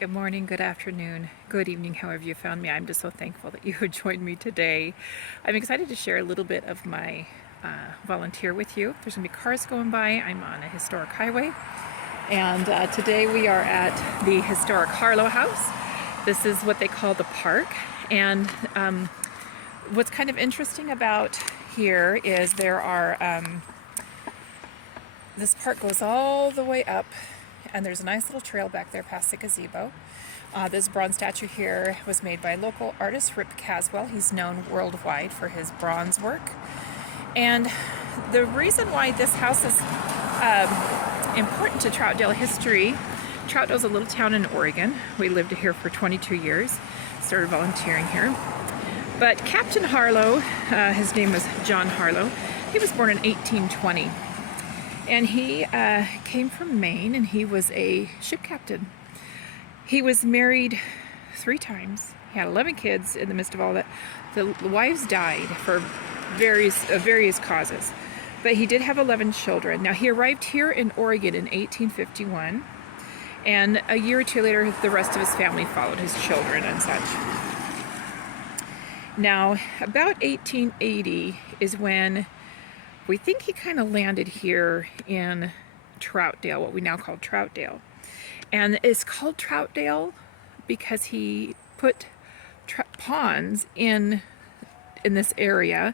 Good morning, good afternoon, good evening, however you found me. I'm just so thankful that you would join me today. I'm excited to share a little bit of my volunteer with you. There's going to be cars going by. I'm on a historic highway. And today we are at the historic Harlow House. This is what they call the park. And what's kind of interesting about here is there are, this park goes all the way up, and there's a nice little trail back there past the gazebo. This bronze statue here was made by local artist Rip Caswell. He's known worldwide for his bronze work. And the reason why this house is important to Troutdale history, Troutdale's a little town in Oregon. We lived here for 22 years, started volunteering here. But Captain Harlow, his name was John Harlow, he was born in 1820. And he came from Maine, and he was a ship captain. He was married 3 times. He had 11 kids in the midst of all that. The wives died for various causes. But he did have 11 children. Now, he arrived here in Oregon in 1851. And a year or two later, the rest of his family followed, his children and such. Now, about 1880 is when we think he kind of landed here in Troutdale, what we now call Troutdale. And it's called Troutdale because he put ponds in this area.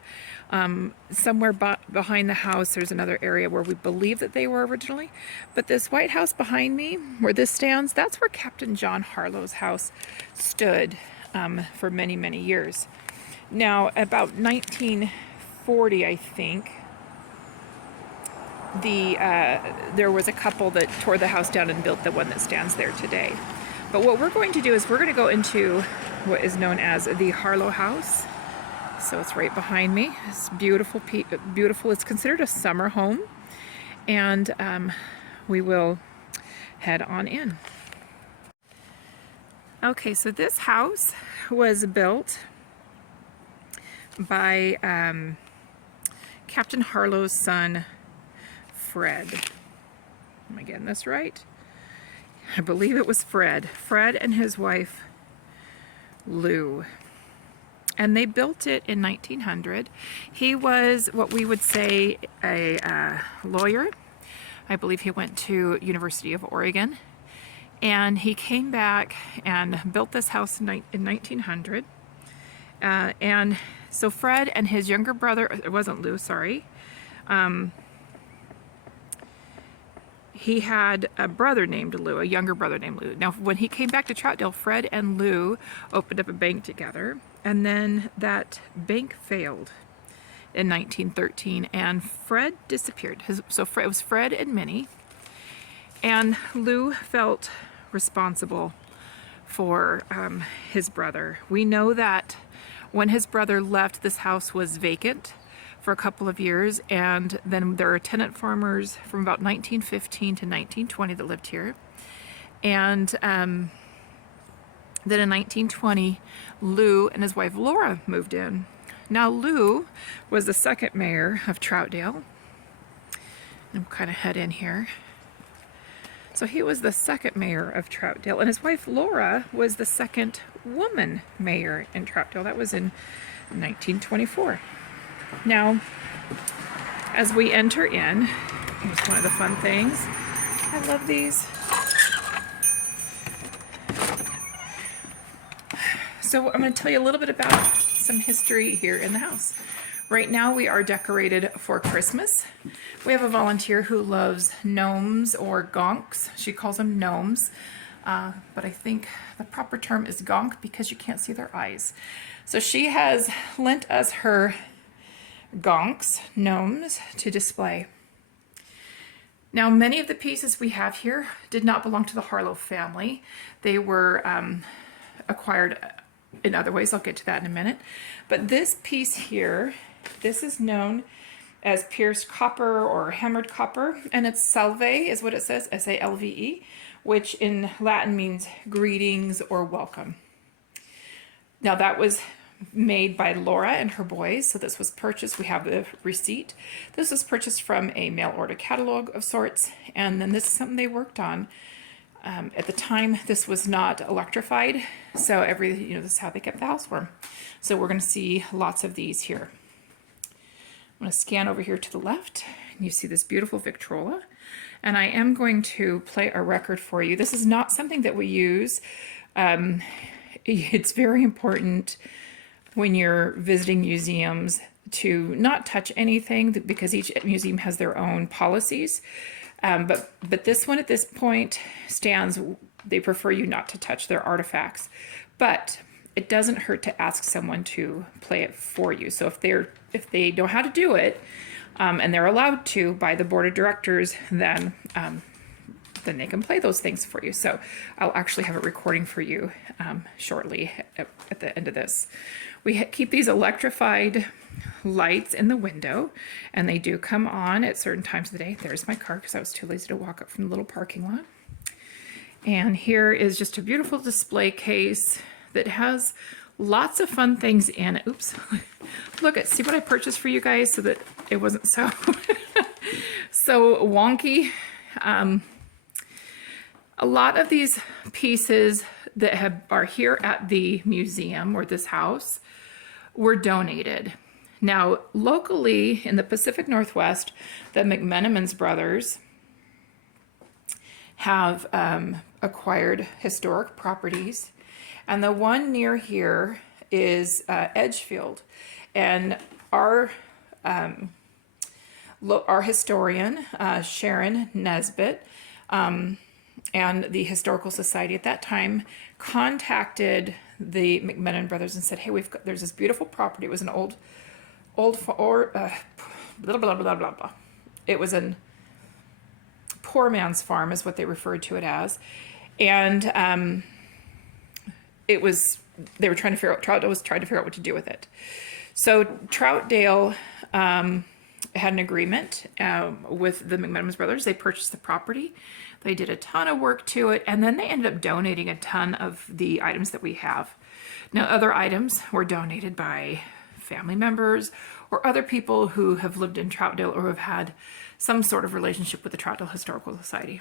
Somewhere behind the house, there's another area where we believe that they were originally. But this White House behind me, where this stands, that's where Captain John Harlow's house stood for many, many years. Now, about 1940, I think, there was a couple that tore the house down and built the one that stands there today. But what we're going to do is we're going to go into what is known as the Harlow House. So it's right behind me. It's beautiful, beautiful. It's considered a summer home, and we will head on in. Okay, so this house was built by Captain Harlow's son, Fred. Am I getting this right? I believe it was Fred. Fred and his wife, Lou. And they built it in 1900. He was what we would say a lawyer. I believe he went to University of Oregon. And he came back and built this house in 1900. And so Fred and his younger brother, it wasn't Lou, sorry. He had a brother named Lou, a younger brother named Lou. Now, when he came back to Troutdale, Fred and Lou opened up a bank together, and then that bank failed in 1913, and Fred disappeared. It was Fred and Minnie, and Lou felt responsible for his brother. We know that when his brother left, this house was vacant for a couple of years, and then there are tenant farmers from about 1915 to 1920 that lived here. And then in 1920, Lou and his wife Laura moved in. Now, Lou was the second mayor of Troutdale. I'm kind of head in here. So he was the second mayor of Troutdale, and his wife Laura was the second woman mayor in Troutdale. That was in 1924. Now, as we enter in, here's one of the fun things. I love these. So I'm going to tell you a little bit about some history here in the house. Right now we are decorated for Christmas. We have a volunteer who loves gnomes or gonks. She calls them gnomes, but I think the proper term is gonk because you can't see their eyes. So she has lent us her gonks, gnomes, to display. Now, many of the pieces we have here did not belong to the Harlow family. They were acquired in other ways. I'll get to that in a minute. But this piece here, this is known as pierced copper or hammered copper, and it's salve is what it says, S-A-L-V-E, which in Latin means greetings or welcome. Now, that was made by Laura and her boys. So this was purchased. We have the receipt. This was purchased from a mail order catalog of sorts. And then this is something they worked on At the time, this was not electrified, so this is how they kept the house warm. So we're going to see lots of these here. I'm going to scan over here to the left, and you see this beautiful Victrola. And I am going to play a record for you. This is not something that we use. It's very important when you're visiting museums to not touch anything, because each museum has their own policies. But this one at this point stands, they prefer you not to touch their artifacts. But it doesn't hurt to ask someone to play it for you. So if they know how to do it, and they're allowed to by the board of directors, then they can play those things for you. So I'll actually have a recording for you shortly at the end of this. We keep these electrified lights in the window, and they do come on at certain times of the day. There's my car because I was too lazy to walk up from the little parking lot. And here is just a beautiful display case that has lots of fun things in it. Oops. Look see what I purchased for you guys so that it wasn't so so wonky. A lot of these pieces that are here at the museum or this house were donated. Now, locally in the Pacific Northwest, the McMenamins brothers have acquired historic properties, and the one near here is Edgefield, and our historian Sharon Nesbitt and the Historical Society at that time contacted the McMenamin brothers and said, hey, there's this beautiful property. It was an blah, blah, blah, blah, blah. It was a poor man's farm is what they referred to it as. And they were trying to figure out, Troutdale was trying to figure out what to do with it. So Troutdale had an agreement with the McMenamins brothers. They purchased the property. They did a ton of work to it, and then they ended up donating a ton of the items that we have. Now, other items were donated by family members or other people who have lived in Troutdale or have had some sort of relationship with the Troutdale Historical Society.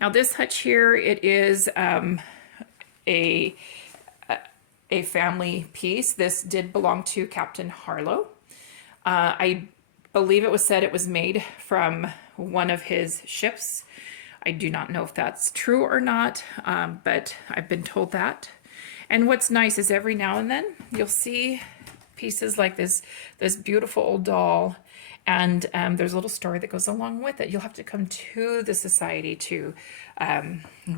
Now, this hutch here, it is a family piece. This did belong to Captain Harlow. I believe it was said it was made from one of his ships. I do not know if that's true or not, but I've been told that. And what's nice is every now and then you'll see pieces like this beautiful old doll, and there's a little story that goes along with it. You'll have to come to the society to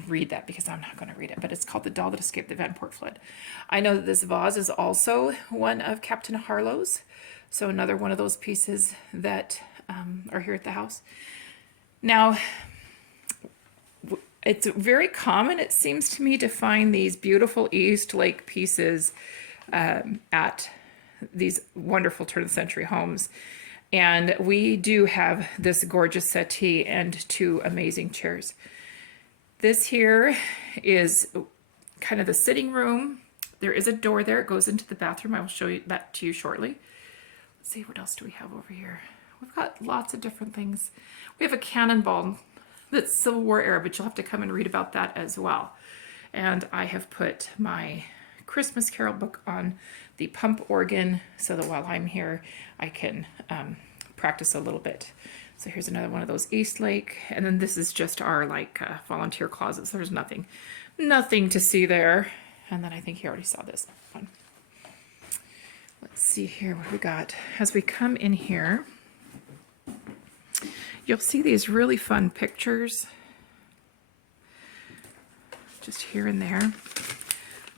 read that, because I'm not going to read it, but it's called The Doll That Escaped the Vanport Flood. I know that this vase is also one of Captain Harlow's, so another one of those pieces that are here at the house. Now, it's very common, it seems to me, to find these beautiful East Lake pieces at these wonderful turn-of-the-century homes. And we do have this gorgeous settee and two amazing chairs. This here is kind of the sitting room. There is a door there. It goes into the bathroom. I will show you that to you shortly. Let's see, what else do we have over here? We've got lots of different things. We have a cannonball that's Civil War era, but you'll have to come and read about that as well. And I have put my Christmas Carol book on the pump organ so that while I'm here, I can practice a little bit. So here's another one of those East Lake. And then this is just our volunteer closets. There's nothing to see there. And then I think you already saw this one. Let's see here what we got. As we come in here, you'll see these really fun pictures just here and there.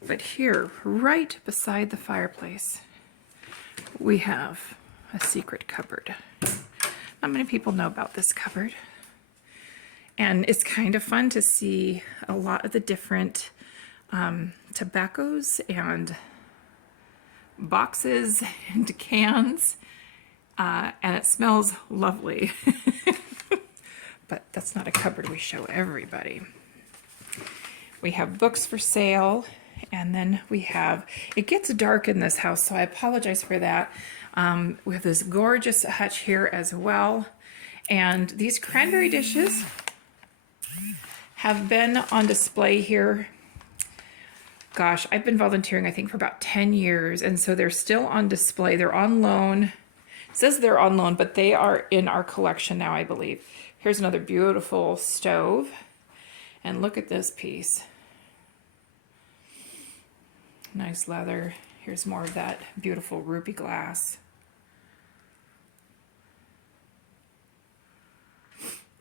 But here, right beside the fireplace, we have a secret cupboard. Not many people know about this cupboard. And it's kind of fun to see a lot of the different tobaccos and boxes and cans. And it smells lovely. But that's not a cupboard we show everybody. We have books for sale, and then we have, it gets dark in this house, so I apologize for that. We have this gorgeous hutch here as well. And these cranberry dishes have been on display here. Gosh, I've been volunteering, I think, for about 10 years, and so they're still on display. They're on loan. It says they're on loan, but they are in our collection now, I believe. Here's another beautiful stove, and look at this piece. Nice leather. Here's more of that beautiful ruby glass.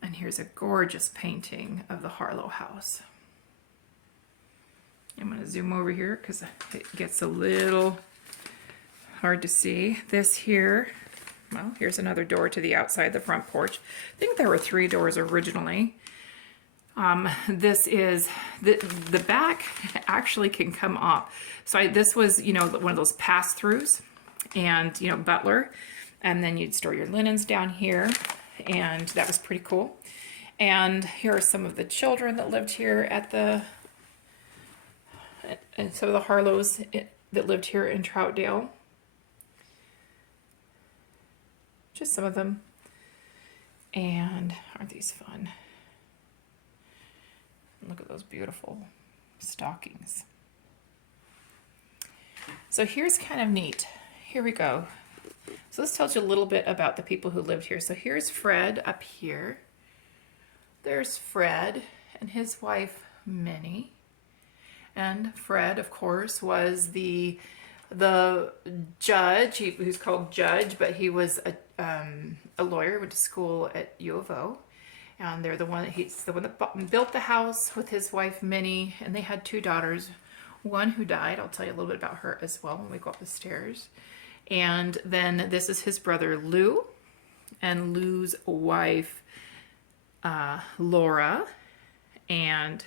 And here's a gorgeous painting of the Harlow House. I'm going to zoom over here because it gets a little hard to see. This here, well, here's another door to the outside, the front porch. I think there were 3 doors originally. This is, the back actually can come up. So this was, you know, one of those pass-throughs, and, you know, butler. And then you'd store your linens down here, and that was pretty cool. And here are some of the children that lived here at the, and some of the Harlows that lived here in Troutdale. Just some of them. And aren't these fun? Look at those beautiful stockings. So here's kind of neat. Here we go. So this tells you a little bit about the people who lived here. So here's Fred up here. There's Fred and his wife Minnie. And Fred, of course, was the judge. He was called Judge, but he was a lawyer. Went to school at U of O, and he's the one that built the house with his wife Minnie, and they had 2 daughters. One who died. I'll tell you a little bit about her as well when we go up the stairs. And then this is his brother Lou, and Lou's wife Laura, and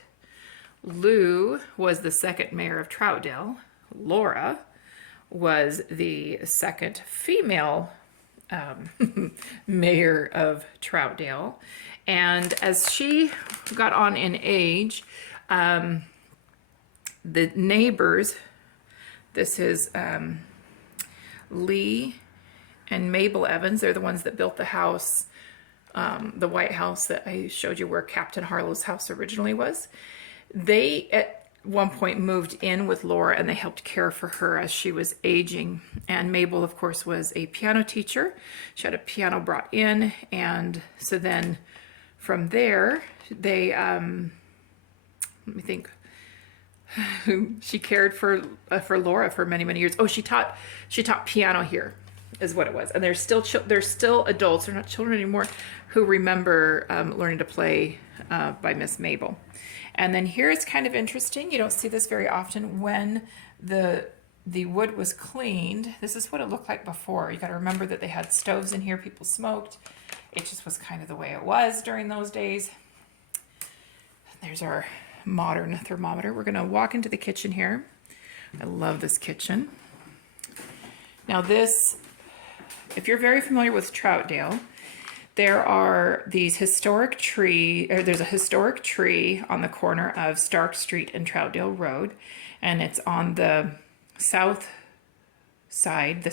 Lou was the 2nd mayor of Troutdale. Laura was the 2nd female mayor of Troutdale. And as she got on in age, the neighbors, this is Lee and Mabel Evans, they're the ones that built the house, the White House that I showed you where Captain Harlow's house originally was. They at one point moved in with Laura, and they helped care for her as she was aging. And Mabel, of course, was a piano teacher. She had a piano brought in, and so then from there, they, let me think, she cared for Laura for many, many years. Oh, she taught piano here, is what it was. And there's still adults, they're not children anymore, who remember learning to play by Miss Mabel. And then here it's kind of interesting. You don't see this very often. When the wood was cleaned, this is what it looked like before. You got to remember that they had stoves in here. People smoked. It just was kind of the way it was during those days. There's our modern thermometer. We're going to walk into the kitchen here. I love this kitchen. Now this, if you're very familiar with Troutdale, there are these historic there's a historic tree on the corner of Stark Street and Troutdale Road, and it's on the south side,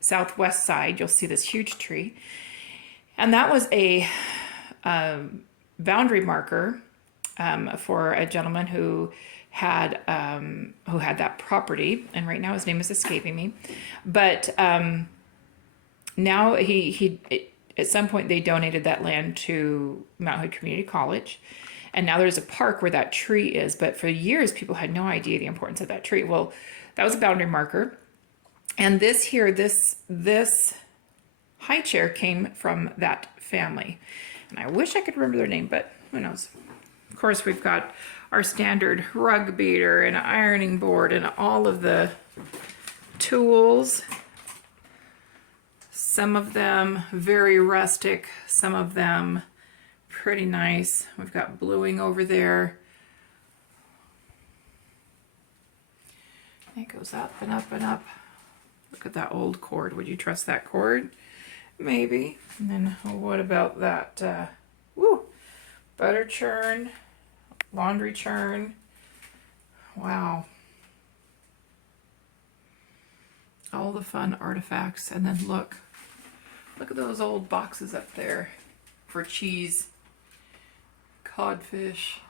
southwest side. You'll see this huge tree, and that was a boundary marker for a gentleman who had that property, and right now his name is escaping me, but now he at some point they donated that land to Mount Hood Community College, and now there's a park where that tree is. But for years people had no idea the importance of that tree. Well, that was a boundary marker, and this here, this high chair came from that family, and I wish I could remember their name, but who knows. Of course, we've got our standard rug beater and ironing board and all of the tools. Some of them very rustic, some of them pretty nice. We've got bluing over there. It goes up and up and up. Look at that old cord. Would you trust that cord? Maybe. And then what about that butter churn, laundry churn? Wow. All the fun artifacts. And then look at those old boxes up there. for cheese. Codfish.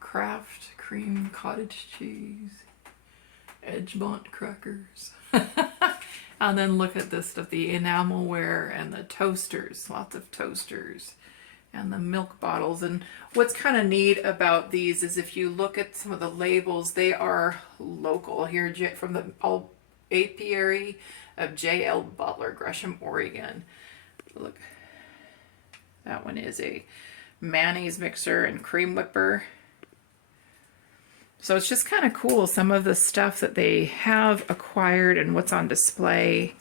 Kraft cream cottage cheese. Edgemont crackers. And then look at this stuff, the enamelware and the toasters, lots of toasters, and the milk bottles. And what's kind of neat about these is if you look at some of the labels, they are local here from the apiary of J.L. Butler, Gresham, Oregon. Look, that one is a mayonnaise mixer and cream whipper. So it's just kind of cool, some of the stuff that they have acquired and what's on display.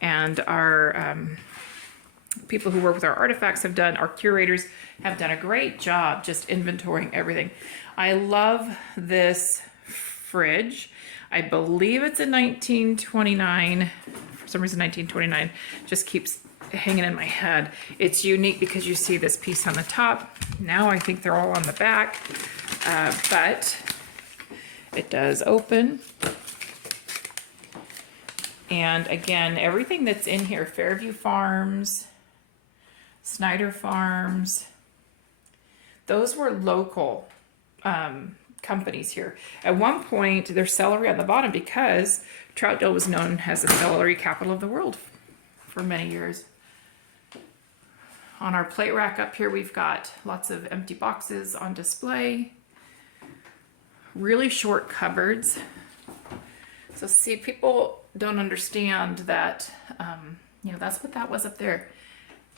And our people who work with our artifacts have done, our curators have done a great job just inventorying everything. I love this fridge. I believe it's a 1929, for some reason 1929, just keeps hanging in my head. It's unique because you see this piece on the top. Now I think they're all on the back, but it does open. And again, everything that's in here, Fairview Farms, Snyder Farms, those were local companies here. At one point, there's celery on the bottom because Troutdale was known as the celery capital of the world for many years. On our plate rack up here, we've got lots of empty boxes on display. Really short cupboards. So see, people don't understand that, you know, that's what that was up there.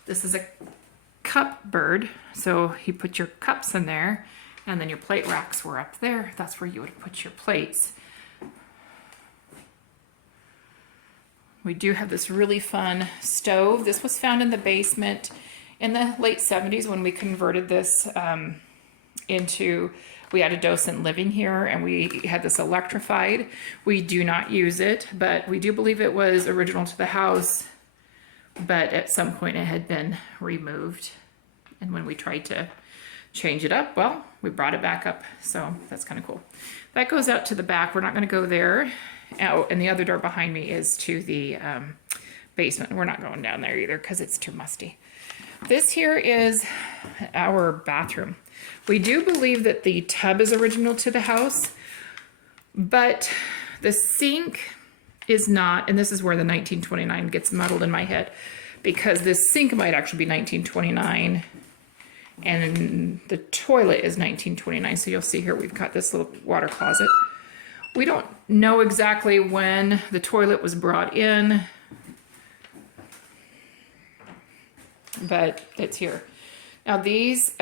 This is a cupboard. So you put your cups in there, and then your plate racks were up there. That's where you would put your plates. We do have this really fun stove. This was found in the basement in the late 70s when we converted this we had a docent living here, and we had this electrified. We do not use it, but we do believe it was original to the house, but at some point it had been removed. And when we tried to change it up, well, we brought it back up. So that's kind of cool. That goes out to the back. We're not going to go there. Oh, and the other door behind me is to the basement. We're not going down there either because it's too musty. This here is our bathroom. We do believe that the tub is original to the house, but the sink is not, and this is where the 1929 gets muddled in my head, because this sink might actually be 1929, and the toilet is 1929. So you'll see here we've got this little water closet. We don't know exactly when the toilet was brought in, but it's here. Now these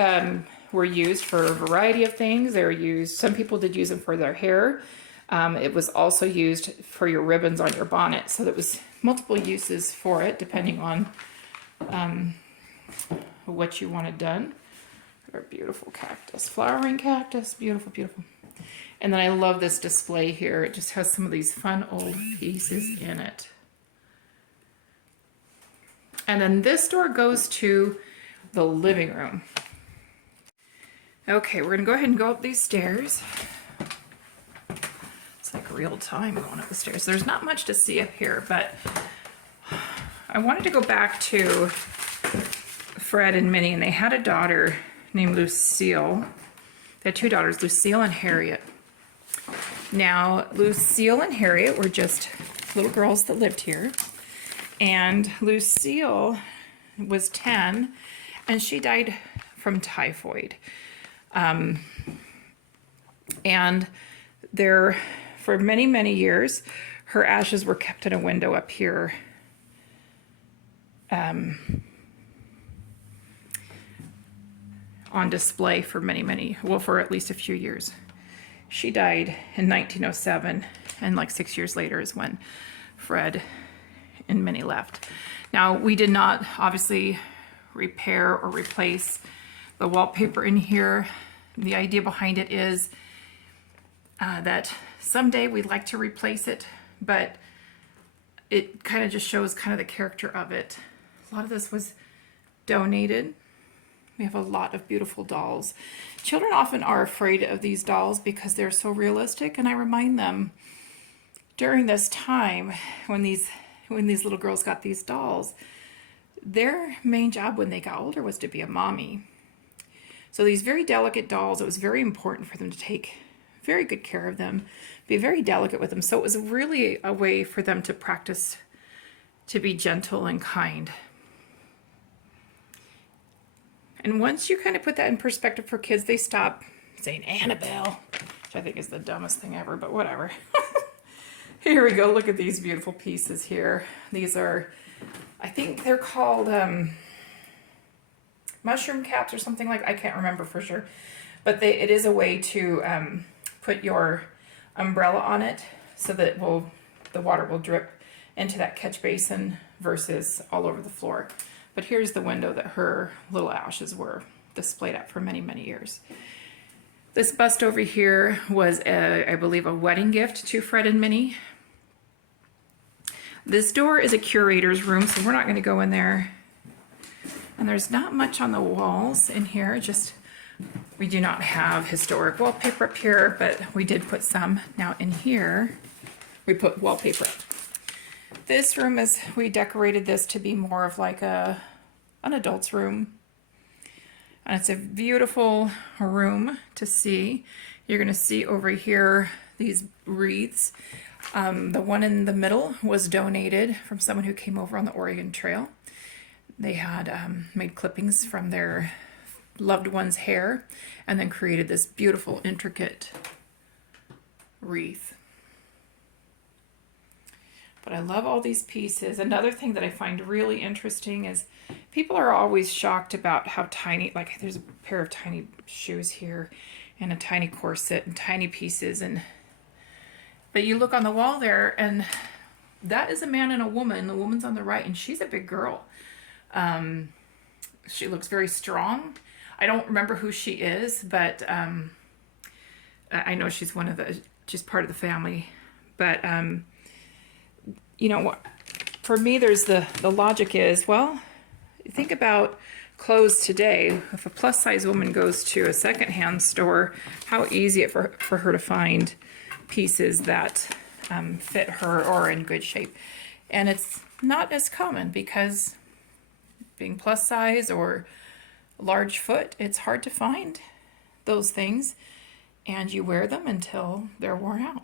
were used for a variety of things. They were used, some people did use them for their hair. It was also used for your ribbons on your bonnet. So there was multiple uses for it depending on what you wanted done. Our beautiful cactus, flowering cactus, beautiful, beautiful. And then I love this display here. It just has some of these fun old pieces in it. And then this door goes to the living room. Okay, we're gonna go ahead and go up these stairs. It's like real time going up the stairs. There's not much to see up here, but I wanted to go back to Fred and Minnie, and they had a daughter named Lucille. They had two daughters, Lucille and Harriet. Now, Lucille and Harriet were just little girls that lived here, and Lucille was 10, and she died from typhoid. And there, for many, many years, her ashes were kept in a window up here. On display for for at least a few years. She died in 1907, and like 6 years later is when Fred and Minnie left. Now, we did not obviously repair or replace the wallpaper in here. The idea behind it is that someday we'd like to replace it, but it kind of just shows kind of the character of it. A lot of this was donated. We have a lot of beautiful dolls. Children often are afraid of these dolls because they're so realistic, and I remind them during this time when these little girls got these dolls, their main job when they got older was to be a mommy. So these very delicate dolls, it was very important for them to take very good care of them, be very delicate with them. So it was really a way for them to practice to be gentle and kind. And once you kind of put that in perspective for kids, they stop saying Annabelle, which I think is the dumbest thing ever, but whatever. Here we go. Look at these beautiful pieces here. These are, I think they're called mushroom caps or something like, I can't remember for sure. But it is a way to put your umbrella on it so that the water will drip into that catch basin versus all over the floor. But here's the window that her little ashes were displayed at for many, many years. This bust over here was, I believe, a wedding gift to Fred and Minnie. This door is a curator's room, so we're not going to go in there. And there's not much on the walls in here, just we do not have historic wallpaper up here, but we did put some. Now in here, we put wallpaper up. This room is, we decorated this to be more of like an adult's room. And it's a beautiful room to see. You're going to see over here these wreaths. The one in the middle was donated from someone who came over on the Oregon Trail. They had made clippings from their loved one's hair and then created this beautiful, intricate wreath. But I love all these pieces. Another thing that I find really interesting is people are always shocked about how tiny, like there's a pair of tiny shoes here and a tiny corset and tiny pieces. But you look on the wall there and that is a man and a woman. The woman's on the right and she's a big girl. She looks very strong. I don't remember who she is, but I know she's she's part of the family. But you know, for me, there's the logic is, well, think about clothes today. If a plus size woman goes to a secondhand store, how easy it for her to find pieces that fit her or are in good shape. And it's not as common because being plus size or large foot, it's hard to find those things and you wear them until they're worn out.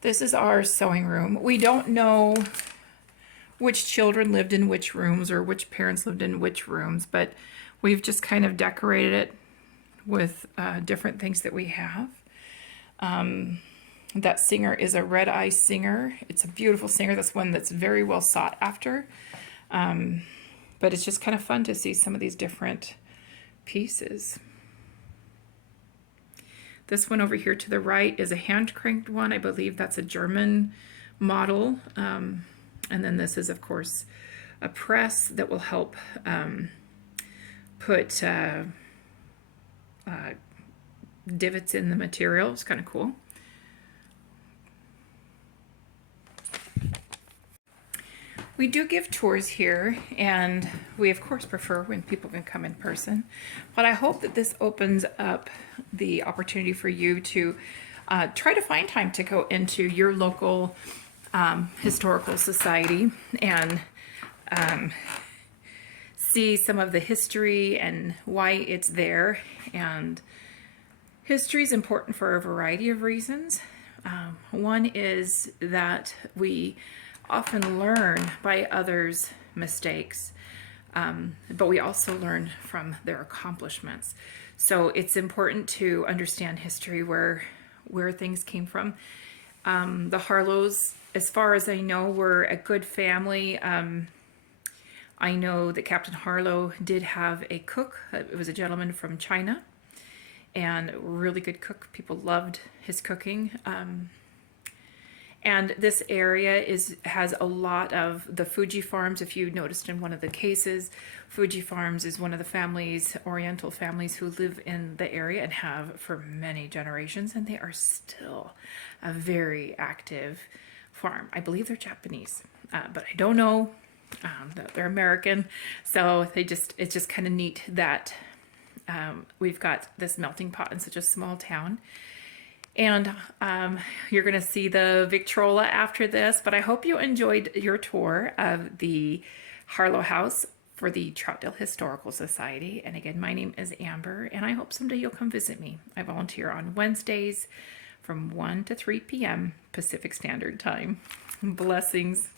This is our sewing room. We don't know which children lived in which rooms or which parents lived in which rooms, but we've just kind of decorated it with different things that we have. That singer is a red eye singer. It's a beautiful singer. That's one that's very well sought after. But it's just kind of fun to see some of these different pieces. This one over here to the right is a hand-cranked one. I believe that's a German model. And then this is, of course, a press that will help put divots in the material. It's kind of cool. We do give tours here, and we of course prefer when people can come in person, but I hope that this opens up the opportunity for you to try to find time to go into your local historical society and see some of the history and why it's there. And history is important for a variety of reasons. One is that we often learn by others' mistakes, but we also learn from their accomplishments. So it's important to understand history, where things came from. The Harlows, as far as I know, were a good family. I know that Captain Harlow did have a cook. It was a gentleman from China, and a really good cook. People loved his cooking. And this area has a lot of the Fuji farms. If you noticed in one of the cases, Fuji Farms is one of the families, Oriental families, who live in the area and have for many generations, and they are still a very active farm. I believe they're Japanese, but I don't know. They're American, so it's just kind of neat that we've got this melting pot in such a small town. And you're going to see the Victrola after this, but I hope you enjoyed your tour of the Harlow House for the Troutdale Historical Society. And again, my name is Amber, and I hope someday you'll come visit me. I volunteer on Wednesdays from 1 to 3 p.m. Pacific Standard Time. Blessings.